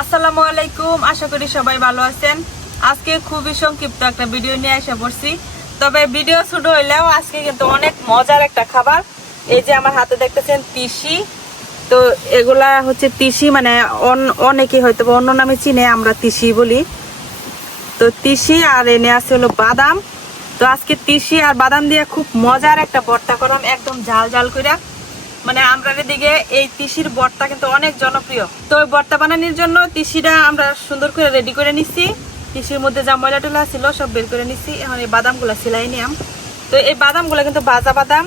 আসসালামু আলাইকুম, আশা করি সবাই ভালো আছেন। আজকে খুবই সংক্ষিপ্ত একটা ভিডিও নিয়ে এসে পড়ছি। তবে ভিডিও ছোট হইলেও আজকে কিন্তু অনেক মজার একটা খাবার। এই যে আমার হাতে দেখতেছেন তিসি, তো এগুলা হচ্ছে তিসি, মানে অনেকে হয়তো অন্য নামে চিনে, আমরা তিসি বলি। তো তিসি আর এনে আছে হলো বাদাম। তো আজকে তিসি আর বাদাম দিয়ে খুব মজার একটা ভর্তা করলাম, একদম ঝাল ঝাল করে। মানে আমরা এদিকে এই তিসির ভর্তা কিন্তু অনেক জনপ্রিয়। তো ওই ভর্তা বানানোর জন্য তিসিটা আমরা সুন্দর করে রেডি করে নিচ্ছি। তিসির মধ্যে যা ময়লা টলা ছিল সব বের করে নিচ্ছি। এখন এই বাদামগুলো সিলাই নিলাম। তো এই বাদামগুলো কিন্তু ভাজা বাদাম।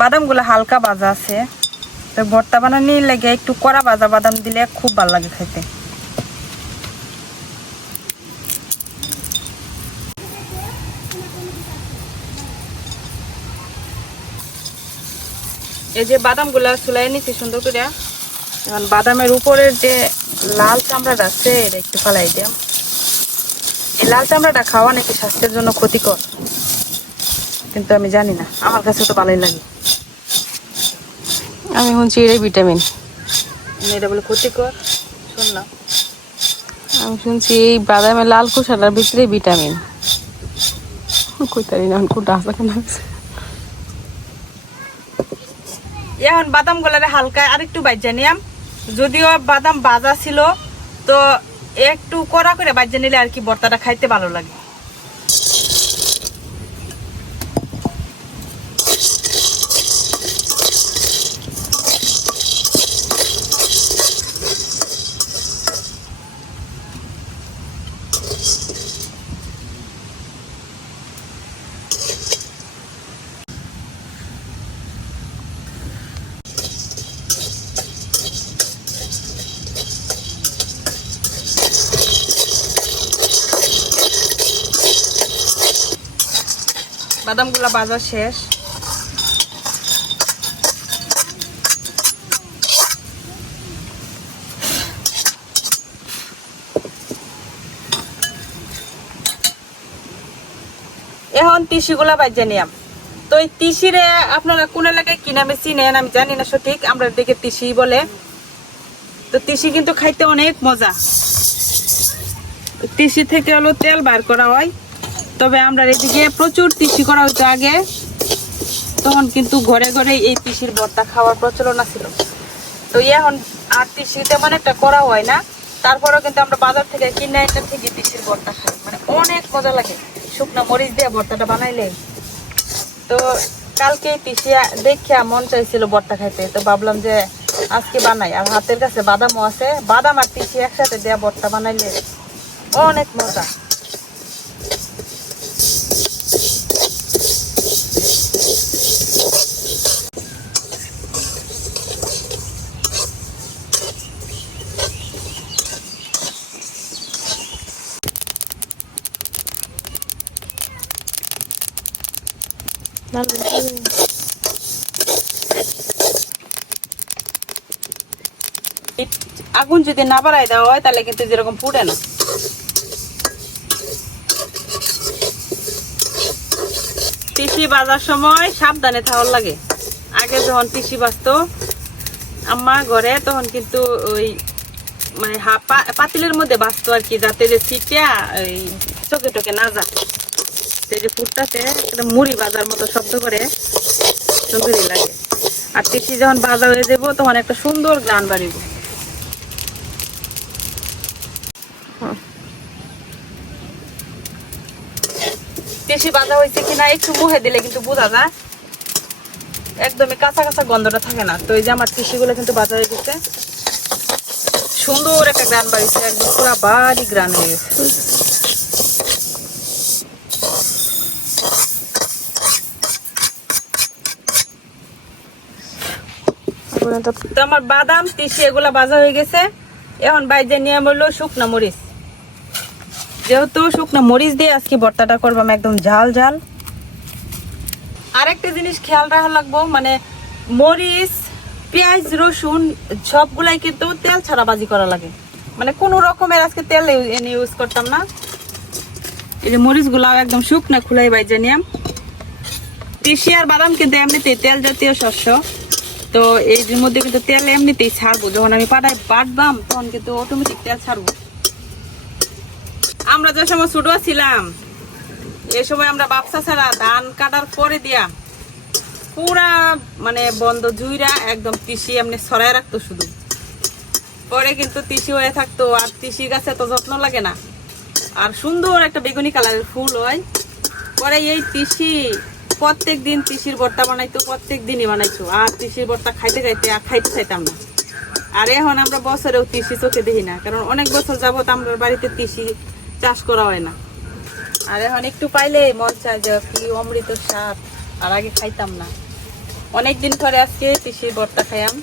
বাদামগুলো হালকা ভাজা আছে। তো ভর্তা বানানোর লাগে একটু কড়া ভাজা বাদাম দিলে খুব ভালো লাগে খেতে। এই যে বাদামগুলা চুলাই নিচ্ছি সুন্দর করে। এখন বাদামের উপরের যে লাল চামড়াটা আছে এটা একটু ফালাই দিলাম। এই লাল চামড়াটা খাওয়া নাকি স্বাস্থ্যের জন্য ক্ষতিকর, কিন্তু আমি জানি না, আমার কাছে তো ভালোই লাগে। আমি শুনছি এটাই ভিটামিন। এটা বলে ক্ষতিকর শুনলাম। আমি শুনছি এই বাদামের লাল খোসাটার ভিতরে ভিটামিন। কইতারি না কোনটা আছে কেন। এখন বাদাম গুলারে হালকা আরেকটু বাজ্যা নিলাম। যদিও বাদাম ভাজা ছিল, তো একটু কড়া করে বাজ্যা নিলে আর কি ভর্তাটা খাইতে ভালো লাগে। বাদামগুলা ভাজা শেষ। এখন তিসিগুলা ভাজা নিলাম। তো এই তিসিরে আপনারা কোন এলাকায় কি নামে চিনেন আমি জানি না সঠিক, আমরা দিকে তিসি বলে। তো তিসি কিন্তু খাইতে অনেক মজা। তিসি থেকে হলো তেল বার করা হয়। তবে আমরা এদিকে প্রচুর তিসি করা হতো আগে, তখন কিন্তু ঘরে ঘরে এই তিসির ভর্তা খাওয়ার প্রচলন ছিল। তো এখন আর তিসি তেমন একটা করা হয় না। তারপরেও কিন্তু আমরা বাজার থেকে কিনে একটা থেকে তিসির ভর্তা খাই, মানে অনেক মজা লাগে শুকনো মরিচ দিয়ে ভর্তাটা বানাইলে। তো কালকে তিসি দেখে মন চাইছিল ভর্তা খাইতে, তো ভাবলাম যে আজকে বানাই। আর হাতের কাছে বাদামও আছে, বাদাম আর তিসি একসাথে দেওয়া ভর্তা বানাইলে অনেক মজা। আগুন যদি না বাড়াই দেওয়া হয় তাহলে কিন্তু যেরকম পুড়ে না। তিসি বাজার সময় সাবধানে থাকার লাগে। আগে যখন তিসি বাজতো আম্মা ঘরে, তখন কিন্তু ওই মানে পাতিলের মধ্যে বাজতো আর কি, যাতে যে ছিটিয়া ওই চোখে টোকে না যায়। সেই যে পুরটাতে একটা মুড়ি বাজার মতো শব্দ করে, সুন্দরই লাগে। আর তিসি যখন বাজা হয়ে যাবো তখন একটা সুন্দর গান বাড়িব। তিসি বাজা হয়েছে কিনা একটু মুখে দিলে কিন্তু বোঝা যায়, একদমই কাঁচা কাঁচা গন্ধটা থাকে না। তো এই যে আমার তিসিগুলো কিন্তু বাজা হয়ে গেছে, সুন্দর একটা গ্রান বাড়িছে, একদম পুরা বাড়ি গ্রান হয়ে গেছে। তো আমার বাদাম তিসি এগুলা ভাজা হয়ে গেছে। এখন বাইরে নিয়ে বললো শুকনা মরিচ, যেহেতু শুকনা মরিচ দিয়ে আজকে ভর্তাটা করবাম একদম ঝাল ঝাল। আরেকটা জিনিস খেয়াল রাখা লাগবো, মানে মরিচ পেঁয়াজ রসুন সবগুলাই কিন্তু তেল ছাড়া ভাজি করা লাগে, মানে কোনো রকমের আজকে তেল ইউজ করতাম না। এই যে মরিচ গুলা একদম শুকনা খুলাই বাইজে নিয়াম। তিসি আর বাদাম কিন্তু এমনিতেই তেল জাতীয় শস্য, তো এর মধ্যে কিন্তু তেল এমনিতেই ছাড়বো। যখন আমি পাটায় বাটবাম তখন কিন্তু অটোমেটিক তেল ছাড়বো। আমরা যে সময় ছোট ছিলাম এই সময় আমরা বাপসা ছাড়া ধান কাটার পরে দিয়া পুরা মানে বন্ধ জুইরা একদম তিসি এমনি ছড়াই রাখতো শুধু। পরে কিন্তু তিসি হয়ে থাকতো, আর তিসি গাছে তো যত্ন লাগে না, আর সুন্দর একটা বেগুনি কালারের ফুল হয়। পরে এই তিসি প্রত্যেক দিন তিসির ভর্তা বানাইতো, প্রত্যেক দিনই বানাইতো। আর তিসির ভর্তা খাইতে খাইতে আর খাইতে চাইতাম না। আর এখন আমরা বছরেও তিসি চোখে দেখি না, কারণ অনেক বছর যাবত আমরা বাড়িতে তিসি চাষ করা হয় না। আর এখন একটু পাইলে মন চায় যে কি অমৃত স্বাদ, আর আগে খাইতাম না। অনেকদিন পরে আজকে তিসির ভর্তা খাইলাম,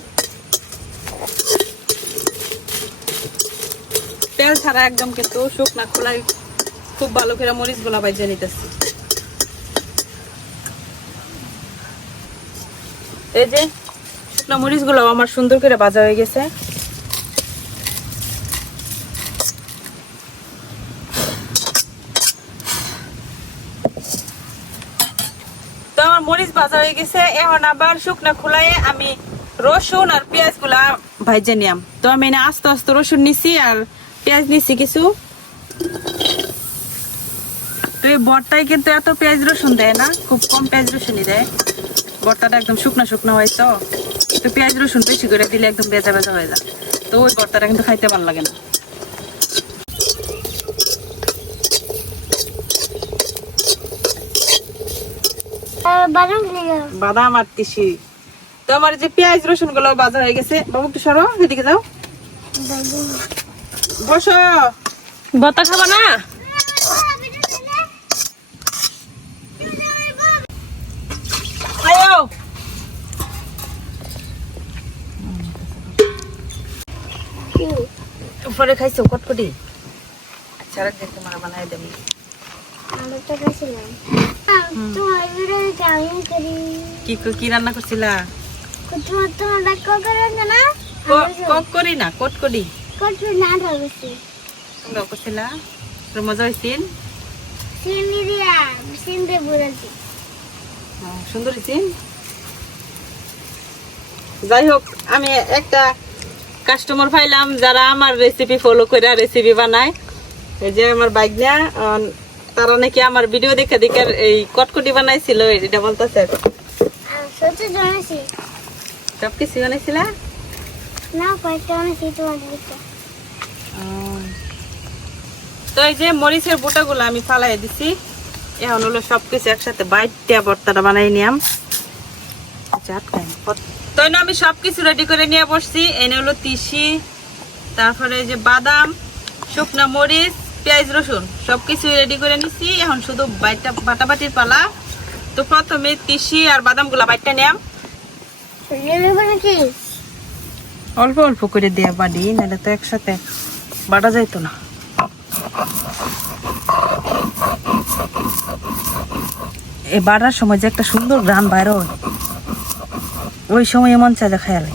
তেল ছাড়া একদম, কিন্তু শুকনা খোলায় খুব ভালো করে মরিচ গুলা বাইজে নিতেছি। এই যে শুকনা মরিচ গুলো আমার সুন্দর করে ভাজা হয়ে গেছে। তো আমার মরিচ ভাজা হয়ে গেছে। এখন আবার শুকনা খোলায় আমি রসুন আর পেঁয়াজ গুলা ভাইজে নিয়াম। তো আমি আস্তে আস্তে রসুন নিছি আর পেঁয়াজ নিছি কিছু। তো এই ভর্তায় কিন্তু এত পেঁয়াজ রসুন দেয় না, খুব কম পেঁয়াজ রসুনই দেয়। ভর্তাটা একদম শুকনা শুকনা হয়, তো পেঁয়াজ রসুন বেশি করে দিলে একদম বেজা বেজা হয়ে যায়। তো ওই ভর্তাটা কিন্তু খাইতে ভালো লাগে না। বাদাম আর তিসি। তো আমার যে পেঁয়াজ রসুন গুলো ভাজা হয়ে গেছে। বাবু একটু সরো, এদিকে যাও, বসো। ভর্তা খাবা না? আয়ো। উপরে খাইছো কটকটি? আচ্ছা রাখ, তোমার বানাই দেব। কি রান্না করছিলা? করি না, কটকটি তোমরা করছিলা? মজা হয়েছিল? সুন্দর হয়েছে। যাই হোক, আমি একটা কাস্টমার পাইলাম যারা আমার রেসিপি ফলো করে রেসিপি বানায়। এই যে আমার বাইগনা, তারা নাকি আমার ভিডিও দেখে দেখে এই কটকটি বানাইছিল, এটা বলতেছে। সব কিছু বানাইছিল তো এই যে মরিচের বোটা গুলো আমি ফালাই দিছি। এখন হলো সবকিছু একসাথে বাইটে ভর্তাটা বানাই নিয়াম। তো আমি সবকিছু রেডি করে নিয়ে বসছি। এনে হলো তিসি, তারপরে যে বাদাম, শুকনা মরিচ, পেঁয়াজ রসুন সবকিছু রেডি করে নিছি। এখন শুধু বাটাবাটির পালা। তো প্রথমে তিসি আর বাদাম গুলা বাইটটা নিয়াম। অল্প অল্প করে দিয়ে বাড়ি, নাহলে তো একসাথে বাটা যাইতো না। এই বাটার সময় যে একটা সুন্দর গ্রাম বাইর হয়, ওই সময় এমন চাইলে খেয়ালে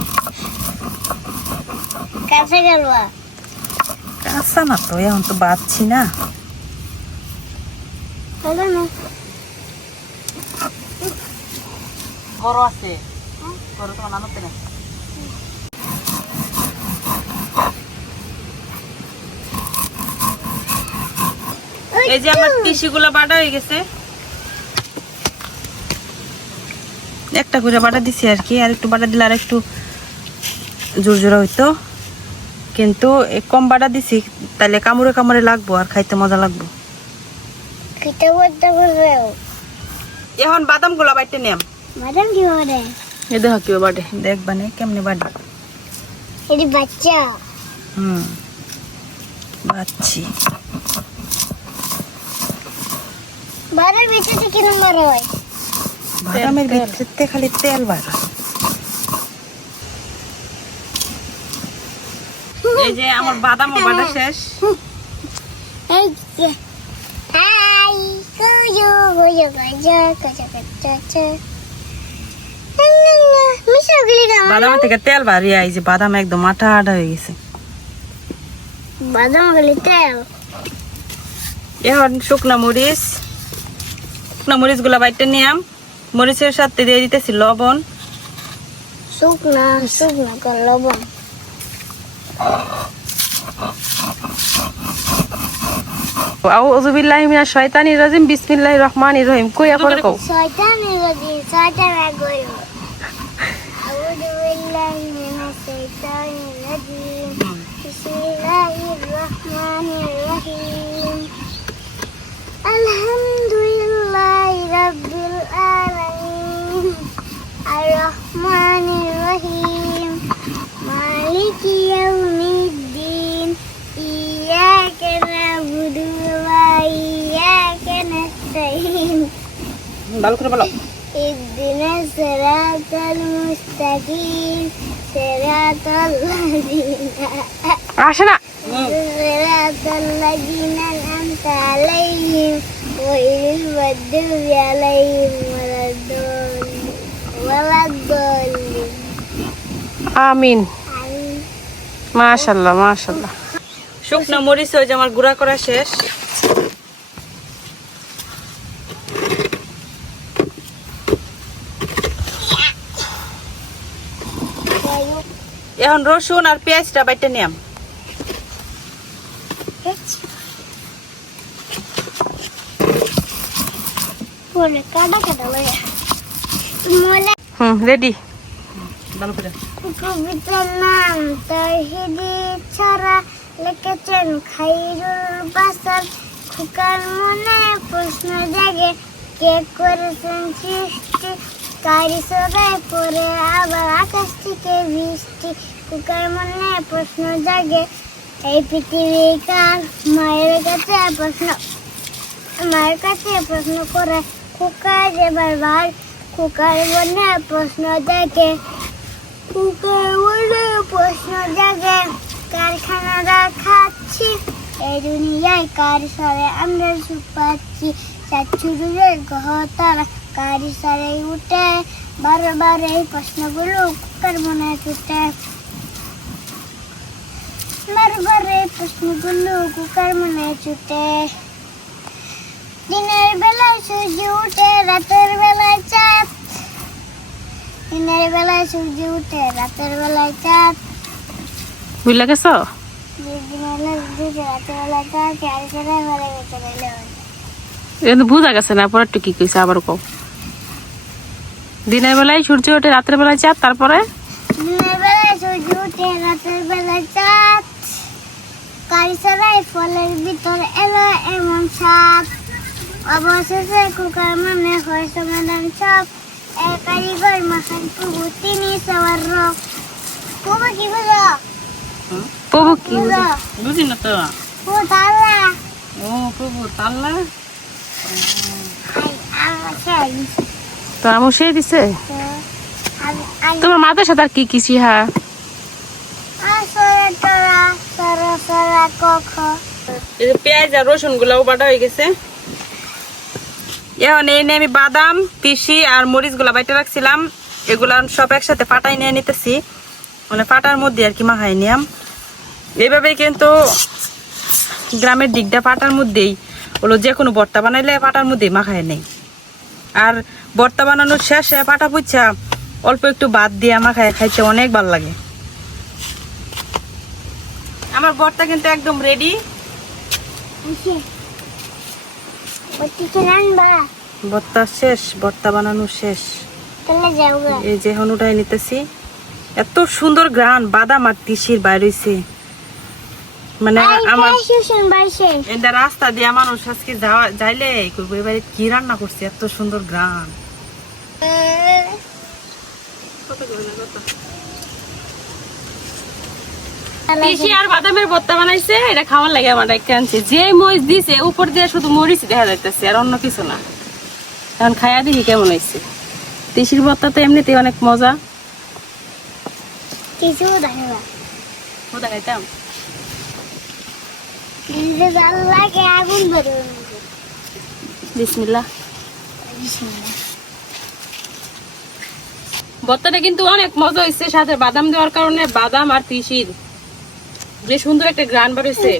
কাঁচা না। তো এখন তো বাঁচছি না। বড় আছে, বড় তো আনতে না। এই যে আমার তিসি গুলা বাটা হয়ে গেছে, একটা করে বাটা দিছি আর কি। আর একটু বাটা দিলে আর একটু জোর জোরা হইতো, কিন্তু কম বাটা দিছি, তাহলে কামড়ে কামড়ে লাগবো আর খাইতে মজা লাগবো। এখন বাদাম গুলা বাইটে নিয়াম। বাদাম কি বাটে? এই দেখো কি বাটে, দেখবানে কেমনে বাটে। এটি বাচ্চা। বাচ্চি। বাদামের ভিতরে কি নাম্বার হয়? বাদামের ভিতরে খালি তেল বার। এই যে আমার বাদামও বাটা শেষ। এই যে হাই কুয়ো কুয়ো কাজা কাজা কাজা। বাদাম থেকে তেল বাড়িয়ে, এই যে বাদাম একদম আটা আটা হয়ে গেছে। বাদাম গলি তেল। এখন শুকনা মরিচ গুলা বাইটে নিয়াম। মরিচের সাথে দিয়ে দিতেছি লবণ। শুকনা কর লবণ। আউযু বিল্লাহি মিনাশ শাইতানির রাজিম বিসমিল্লাহির রহমানির রহিম কইয়া পরে কও। শয়তানের রাজিম শয়তান আগে আউযু বিল্লাহি মিনাশ শাইতানির রাজিম বিসমিল্লাহির রহমানির রহিম আলহামদুলিল্লাহি রাব্বিল আলামিন আর রহমানির রহিম মালিকি ইয়াউমিদ্দিন ইয়াকা না'বুদু ওয়া ইয়াকা নাস্তাইন ভালো করে বলো। ইহদিনাস সিরাতাল মুস্তাকিম সিরাতাল লাযিনা আসে না। সিরাতাল লাযিনা আন'আমতা আলাইহিম গায়রিল মাগদুবি আলাইহিম ওয়ালাদ-দাল্লিন। আমিন। মাশাআল্লাহ মাশাআল্লাহ। শুকনো মরিচ ওই যে আমার গুঁড়া করা শেষ। এখন রসুন আর পেঁয়াজটা বাইটে নিয়াম। পরে কাটা লয়া মোলা রেডি। ভালো করে কবিতার নাম তাওহীদি ছড়া লিখেছেন খাইরুল বাসার। খোকার মনে প্রশ্ন জাগে কে করেছেন সৃষ্টি, কারি সবাই পরে আবার আকাশ থেকে বৃষ্টি। খোকার মনে প্রশ্ন জাগে এই পৃথিবী কার, মায়ের কাছে প্রশ্ন করে খোকা যে বারবার। খোকার মনে প্রশ্ন জাগে কারখানারা খাচ্ছি এই দুনিয়ায় কার সারে আমরা সুখ পাচ্ছি। চাচুরের গহ তারা কারি সারে উঠে বারবার এই প্রশ্নগুলো খোকার মনে ছুটে। বারবার এই প্রশ্নগুলো খোকার মনে ছুটে। দিনের বেলায় সূর্য উঠে রাতের বেলায় চাঁদ, দিনের বেলায় সূর্য উঠে রাতের বেলায় চাঁদ। বুঝলা গেছো? কিন্তু বুঝা গেছে না, পরে একটু কি কইছে আবার কও। দিনের বেলায় সূর্য ওঠে রাতের বেলায় চাঁদ, তারপরে দিনের বেলায় সূর্য উঠে রাতের বেলায় চাঁদ। কারিসরাই ফলের ভিতর এলো এমন স্বাদ। অবশেষে খোকার মনে হয় সমাধান সব। এক কারিগর মাখান প্রভু তিনি সবার রব। প্রভু কি বুঝো? প্রভু কি বুঝো? বুঝি না তো। প্রভু তাআলা। ও প্রভু তাআলা। তো আমু সে দিছে। আমি তোমার মাথার সাথে আর কি কি সিহা? আসরে তোরা সরা সরা কখ। এই যে পেঁয়াজ আর রসুন গুলাও বাটা হয়ে গেছে। এখন এই নিয়ে আমি বাদাম, তিসি আর মরিচ গুলা বাইটে রাখছিলাম, এগুলা সব একসাথে পাটাই নিয়ে নিতেছি। মানে পাটার মধ্যে আর কি মাখাই নিয়াম। এইভাবে কিন্তু গ্রামের দিকটা পাটার মধ্যেই হলো, যে কোনো ভর্তা বানাইলে পাটার মধ্যেই মাখায় নেই। আর ভর্তা বানানোর শেষে পাটা পুচ্ছা অল্প একটু ভাত দিয়ে মাখায় খাইতে অনেক ভালো লাগে। আমার ভর্তা কিন্তু একদম রেডি। ভর্তা শেষ, ভর্তা বানানো শেষ। এই যে এখন উঠাই নিতেছি। এত সুন্দর গ্রান বাদাম আর তিসির বাইরেছে। মানে আমার এটা রাস্তা দিয়ে মানুষ আজকে যাইলে এবারে কি রান্না করছে, এত সুন্দর গ্রান। তিসি আর বাদামের ভর্তা বানাইছে, এটা খাওয়ার লাগে আমার আনছে। যে মরিচ দিছে উপর দিয়ে শুধু মরিচ দেখা যাইতেছে আর অন্য কিছু না। এখন খাইয়া দেখি কেমন হয়েছে। তিসির ভর্তা তো এমনিতে অনেক মজা। খাইতাম বিসমিল্লাহ। ভর্তাটা কিন্তু অনেক মজা হয়েছে, সাথে বাদাম দেওয়ার কারণে বাদাম আর তিসির যে সুন্দর একটা গ্রান বার হয়েছে।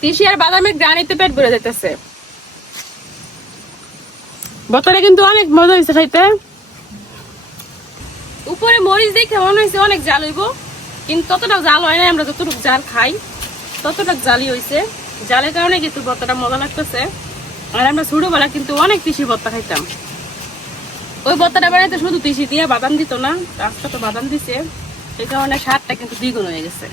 তিসি আর বাদামের গ্রান এতে পেট ভরে যাইতেছে। ভর্তাটা কিন্তু অনেক মজা হয়েছে খাইতে। উপরে মরিচ দেখে মনে হয়েছে অনেক জাল হইব, কিন্তু ততটাও জাল হয় না। আমরা যতটুকু জাল খাই ততটা জালই হয়েছে। জালের কারণে কিন্তু ভর্তাটা মজা লাগতেছে। আর আমরা ছোটবেলা কিন্তু অনেক তিসির ভর্তা খাইতাম। ওই ভর্তাটা বানাইতে শুধু তিসি দিয়ে, বাদাম দিত না। আজকে তো বাদাম দিছে, সেই কারণে স্বাদটা কিন্তু দ্বিগুণ হয়ে গেছে।